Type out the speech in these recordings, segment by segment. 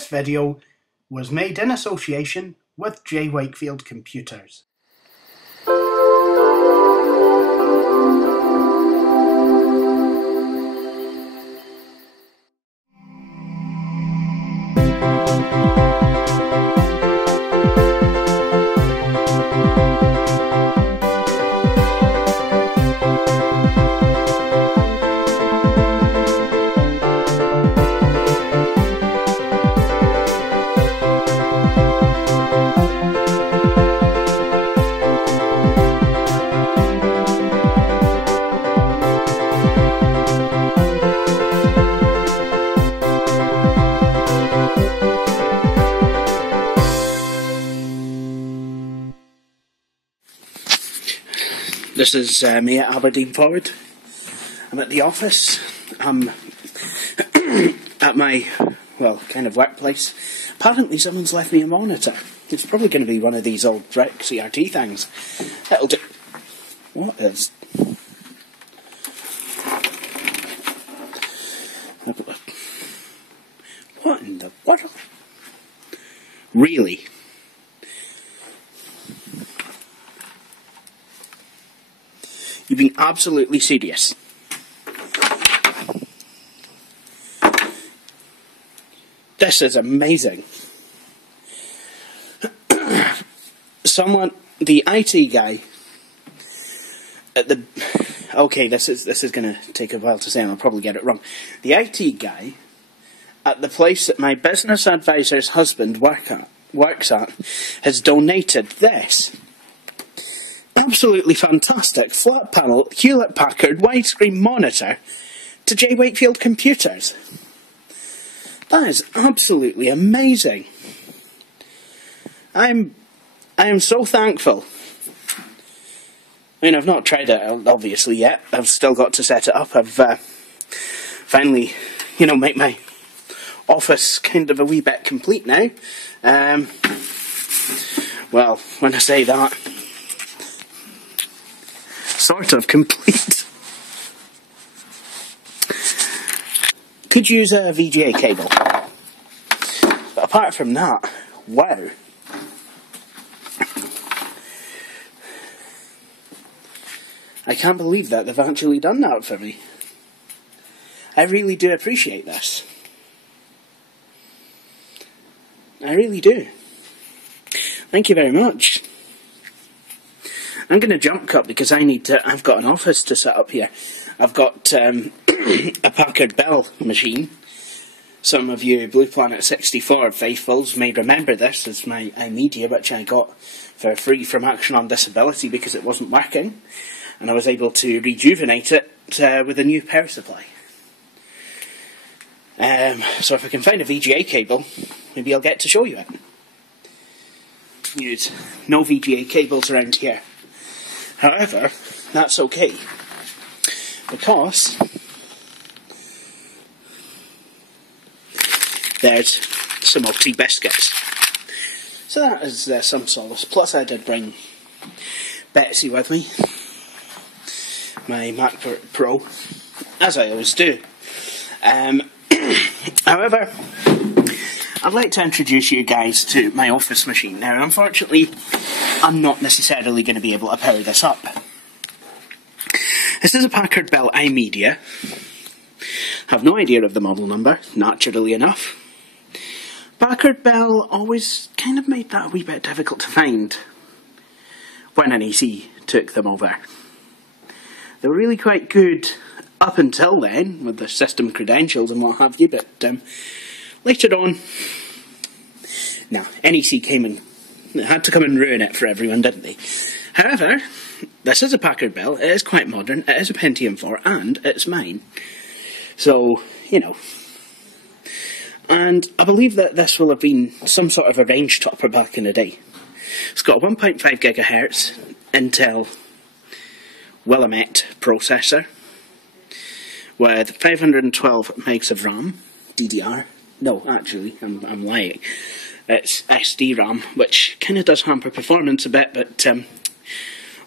This video was made in association with Jay Wakefield Computers. This is me at Aberdeen Forward. I'm at the office. I'm at my, well, kind of workplace. Apparently someone's left me a monitor. It's probably going to be one of these old brick CRT things. That'll do. What is... What in the world? Really? You're being absolutely serious. This is amazing. Someone, the IT guy at the... Okay, this is going to take a while to say, and I'll probably get it wrong. The IT guy at the place that my business advisor's husband works at has donated this. Absolutely fantastic flat panel Hewlett-Packard widescreen monitor to Jay Wakefield Computers. That is absolutely amazing. I am so thankful. I mean, I've not tried it obviously yet. I've still got to set it up. I've finally, you know, made my office kind of a wee bit complete now. Well, when I say that, sort of complete. Could use a VGA cable. But apart from that, wow. I can't believe that they've actually done that for me. I really do appreciate this. I really do. Thank you very much. I'm going to jump cut because I've got an office to set up here. I've got a Packard Bell machine. Some of you Blue Planet 64 faithfuls may remember this as my iMedia, which I got for free from Action on Disability because it wasn't working. And I was able to rejuvenate it with a new power supply. So if I can find a VGA cable, maybe I'll get to show you it. Use no VGA cables around here. However, that's okay, because there's some Maltese biscuits. So that is some solace. Plus I did bring Betsy with me, my MacBook Pro, as I always do. However, I'd like to introduce you guys to my office machine. Now, unfortunately, I'm not necessarily going to be able to power this up. This is a Packard Bell iMedia. Have no idea of the model number, naturally enough. Packard Bell always kind of made that a wee bit difficult to find when NEC took them over. They were really quite good up until then, with their system credentials and what have you, but later on, no, NEC came and had to come and ruin it for everyone, didn't they? However, this is a Packard Bell, it is quite modern, it is a Pentium 4, and it's mine. So, you know. And I believe that this will have been some sort of a range topper back in the day. It's got a 1.5 GHz Intel Willamette processor with 512 megs of RAM, DDR. No, actually, I'm lying. It's SD-ROM, which kind of does hamper performance a bit, but,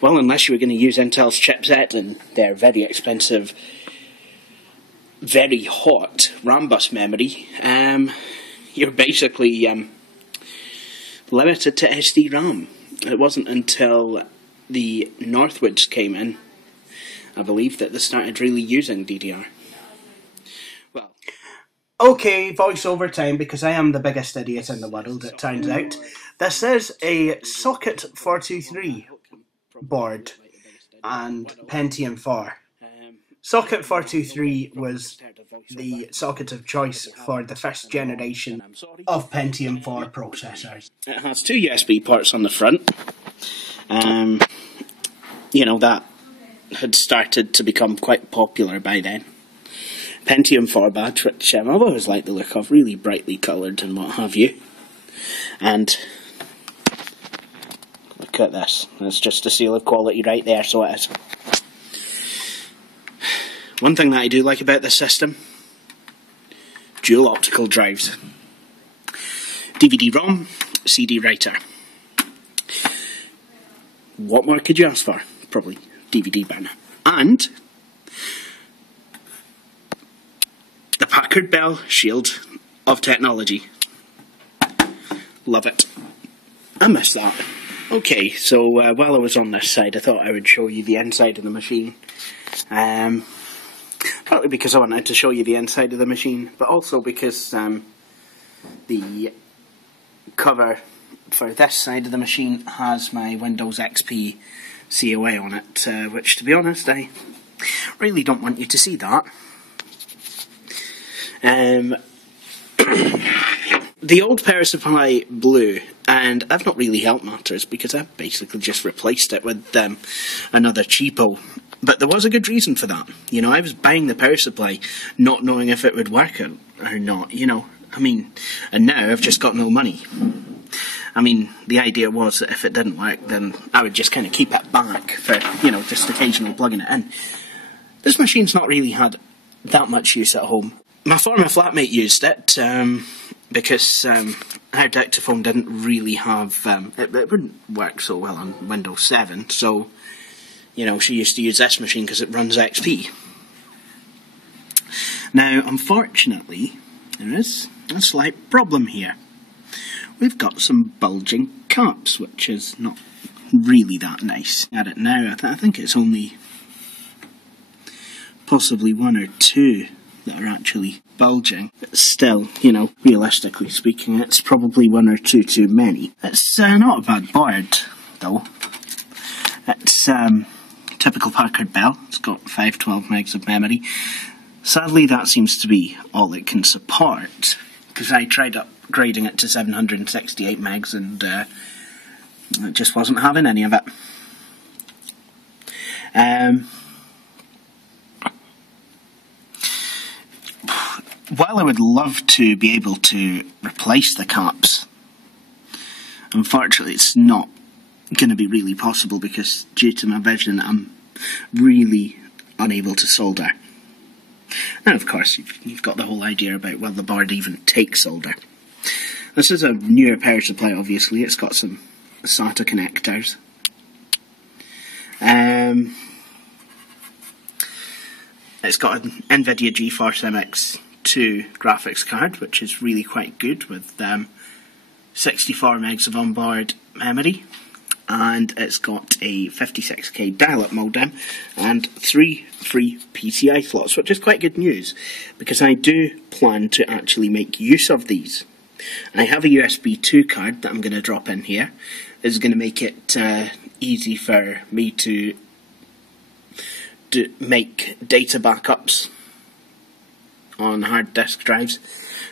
well, unless you were going to use Intel's chipset and their very expensive, very hot RAM bus memory, you're basically limited to SD-ROM. It wasn't until the Northwoods came in, I believe, that they started really using DDR. Well, okay, voiceover time, because I am the biggest idiot in the world, it turns out. This is a Socket 423 board and Pentium 4. Socket 423 was the socket of choice for the first generation of Pentium 4 processors. It has two USB ports on the front. You know, that had started to become quite popular by then. Pentium 4 badge, which I've always liked the look of, really brightly coloured and what have you. And look at this, it's just a seal of quality right there, so it is. One thing that I do like about this system, dual optical drives. DVD-ROM, CD writer. What more could you ask for? Probably DVD burner. And the Packard Bell Shield of technology. Love it. I miss that. Okay, so while I was on this side, I thought I would show you the inside of the machine. Partly because I wanted to show you the inside of the machine, but also because the cover for this side of the machine has my Windows XP COA on it, which, to be honest, I really don't want you to see that. The old power supply blew, and I've not really helped matters because I basically just replaced it with another cheapo. But there was a good reason for that. You know, I was buying the power supply not knowing if it would work or not, you know. I mean, and now I've just got no money. I mean, the idea was that if it didn't work, then I would just kind of keep it back for, you know, just occasionally plugging it in. This machine's not really had that much use at home. My former flatmate used it because her dictaphone didn't really have... it wouldn't work so well on Windows 7, so... You know, she used to use this machine because it runs XP. Now, unfortunately, there is a slight problem here. We've got some bulging caps, which is not really that nice. At it now, I think it's only possibly one or two that are actually bulging. But still, you know, realistically speaking, it's probably one or two too many. It's not a bad board, though. It's typical Packard Bell. It's got 512 megs of memory. Sadly, that seems to be all it can support, because I tried upgrading it to 768 megs and it just wasn't having any of it. While I would love to be able to replace the caps, unfortunately it's not going to be really possible because due to my vision I'm really unable to solder. Now of course you've got the whole idea about will the board even take solder. This is a newer power supply, obviously. It's got some SATA connectors. It's got an NVIDIA GeForce MX2 graphics card, which is really quite good, with 64 megs of onboard memory. And it's got a 56k dial-up modem and 3 free PCI slots, which is quite good news because I do plan to actually make use of these. I have a USB 2 card that I'm going to drop in here. This is going to make it easy for me to make data backups on hard disk drives.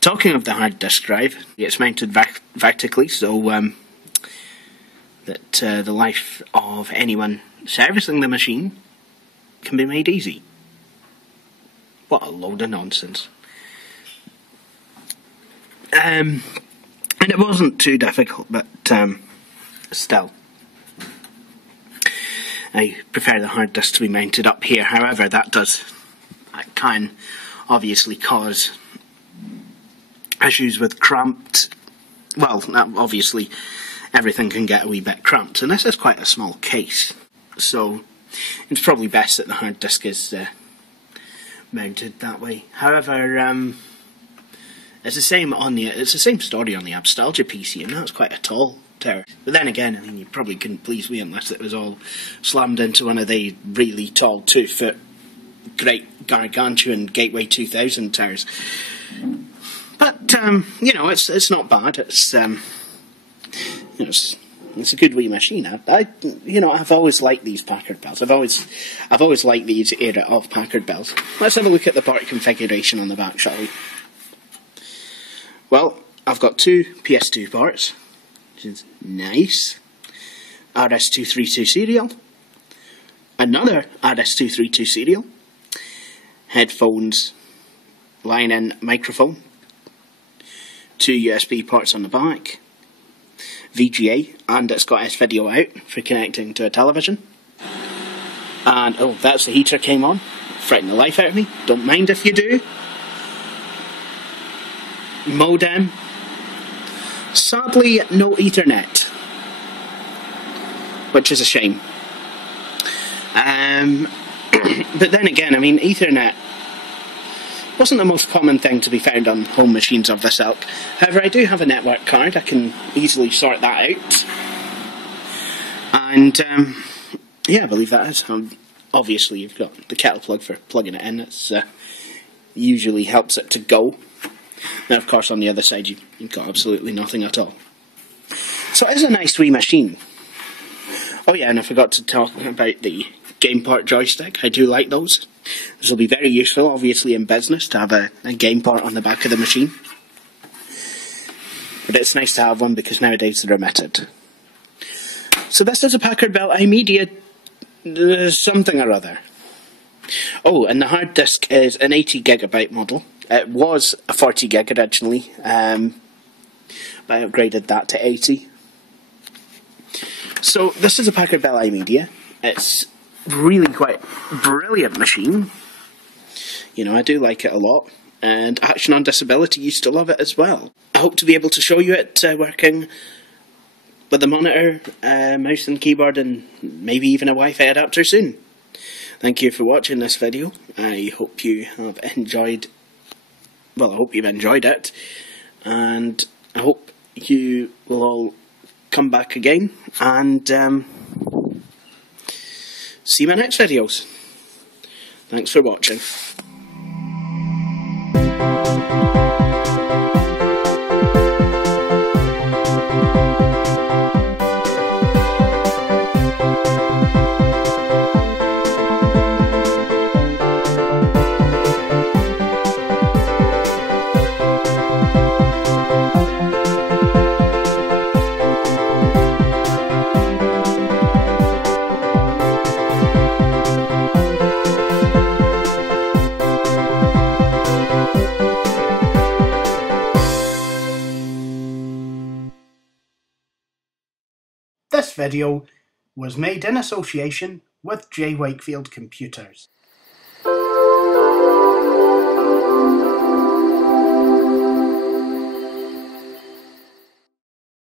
Talking of the hard disk drive, it's mounted vertically, so that the life of anyone servicing the machine can be made easy. What a load of nonsense. And it wasn't too difficult, but still. I prefer the hard disk to be mounted up here. However, that can obviously cause issues with cramped... Well, obviously everything can get a wee bit cramped, and this is quite a small case, so it's probably best that the hard disk is mounted that way. However, It's the same story on the Abstalgia PC, and that's quite a tall tower. But then again, I mean, you probably couldn't please me unless it was all slammed into one of the really tall 2-foot, great gargantuan Gateway 2000 towers. But you know, it's not bad. It's you know, it's a good wee machine. I've always liked these Packard Bells. I've always liked these era of Packard Bells. Let's have a look at the part configuration on the back, shall we? Well, I've got two PS2 ports, which is nice. RS-232 serial. Another RS-232 serial. Headphones, line-in microphone. Two USB ports on the back. VGA, and it's got S-video out for connecting to a television. And, oh, that's the heater came on. Frightened the life out of me. Don't mind if you do. Modem. Sadly, no Ethernet, which is a shame. But then again, I mean, Ethernet wasn't the most common thing to be found on home machines of this ilk. However, I do have a network card. I can easily sort that out. And, yeah, I believe that is. Obviously, you've got the kettle plug for plugging it in. It usually helps it to go. Now, of course, on the other side, you've got absolutely nothing at all. So it is a nice wee machine. Oh yeah, and I forgot to talk about the GamePort joystick. I do like those. This will be very useful, obviously, in business, to have a GamePort on the back of the machine. But it's nice to have one because nowadays they're omitted. So this is a Packard Bell iMedia something or other. Oh, and the hard disk is an 80GB model. It was a 40GB originally, but I upgraded that to 80. So this is a Packard Bell iMedia. It's really quite a brilliant machine. You know, I do like it a lot. And Action on Disability used to love it as well. I hope to be able to show you it working with a monitor, mouse and keyboard, and maybe even a Wi-Fi adapter soon. Thank you for watching this video. I hope you have enjoyed, well, I hope you've enjoyed it, and I hope you will all come back again and see my next videos. Thanks for watching. This video was made in association with Jay Wakefield Computers.